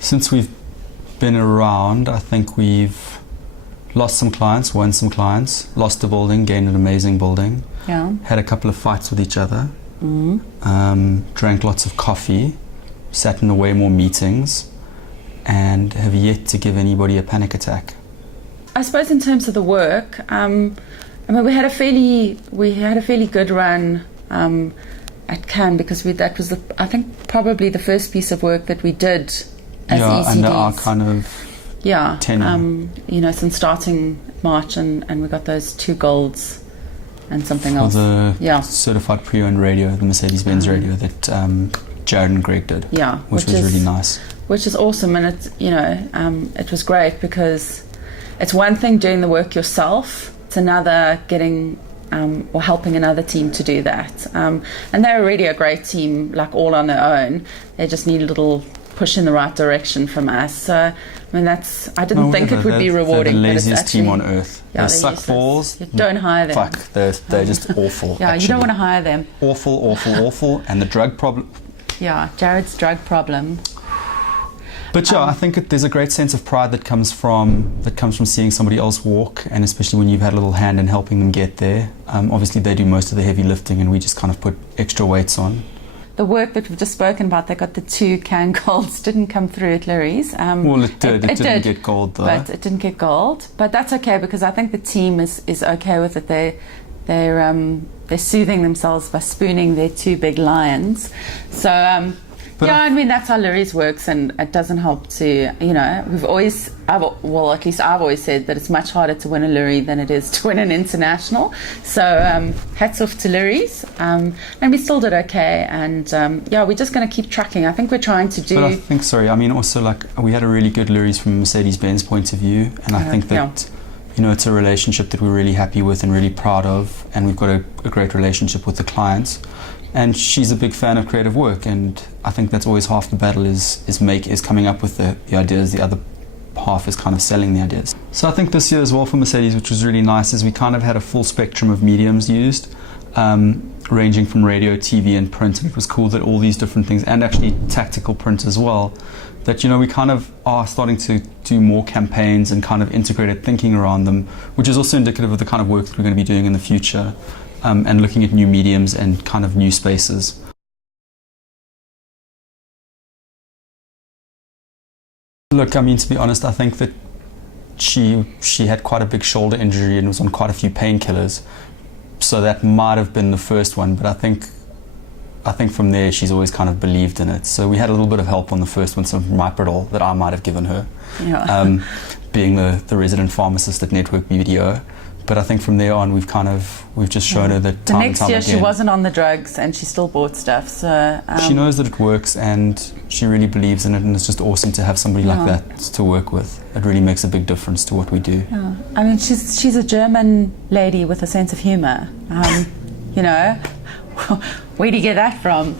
Since we've been around, I think we've lost some clients, won some clients, lost a building, gained an amazing building. Yeah. Had a couple of fights with each other. Drank lots of coffee, sat in way more meetings, and have yet to give anybody a panic attack. I suppose in terms of the work, I mean, we had a fairly good run at Cannes, because that was I think probably the first piece of work that we did as ECDs. Under our kind of tenure. Since starting March, and we got those 2 golds and something for else. The certified pre-owned radio, the Mercedes-Benz radio that Jared and Greg did. Yeah, which was really nice. Which is awesome, and it's it was great, because it's one thing doing the work yourself, it's another getting or helping another team to do that. And they're already a great team, like all on their own. They just need a little push in the right direction from us. So, I mean, I didn't think it would be rewarding. They're the laziest but it's actually, team on earth. Yeah, they suck balls. You don't hire them. Fuck, they're just awful. Yeah, actually. You don't want to hire them. Awful. And the drug problem. Yeah, Jared's drug problem. But I think there's a great sense of pride that comes from seeing somebody else walk, and especially when you've had a little hand in helping them get there. Obviously, they do most of the heavy lifting, and we just kind of put extra weights on. The work that we've just spoken about, they got the 2 Cannes golds, didn't come through at Lurie's. Well, it did. It didn't get gold, though. But it didn't get gold. But that's okay, because I think the team is okay with it. They're soothing themselves by spooning their 2 big lions. So, I mean, that's how Lurie's works, and it doesn't help to, I've always said that it's much harder to win a Lurie than it is to win an international. So hats off to Lurie's, and we still did okay, and we're just going to keep tracking. I think we're trying to do... But I think, also, like, we had a really good Lurie's from a Mercedes-Benz point of view, and I think that, it's a relationship that we're really happy with and really proud of, and we've got a great relationship with the clients. And she's a big fan of creative work, and I think that's always half the battle is coming up with the ideas. The other half is kind of selling the ideas. So I think this year as well for Mercedes, which was really nice, is we kind of had a full spectrum of mediums used, ranging from radio, TV and print, and it was cool that all these different things, and actually tactical print as well, that we kind of are starting to do more campaigns and kind of integrated thinking around them, which is also indicative of the kind of work that we're going to be doing in the future. And looking at new mediums and kind of new spaces. Look, I mean, to be honest, I think that she had quite a big shoulder injury and was on quite a few painkillers, so that might have been the first one. But I think from there she's always kind of believed in it. So we had a little bit of help on the first one, some Myprodol that I might have given her, being the resident pharmacist at Network BDO. But I think from there on, we've just shown her that time and time again. The next year she wasn't on the drugs, and she still bought stuff. So she knows that it works, and she really believes in it, and it's just awesome to have somebody like that to work with. It really makes a big difference to what we do. Yeah. I mean, she's a German lady with a sense of humour. Where do you get that from?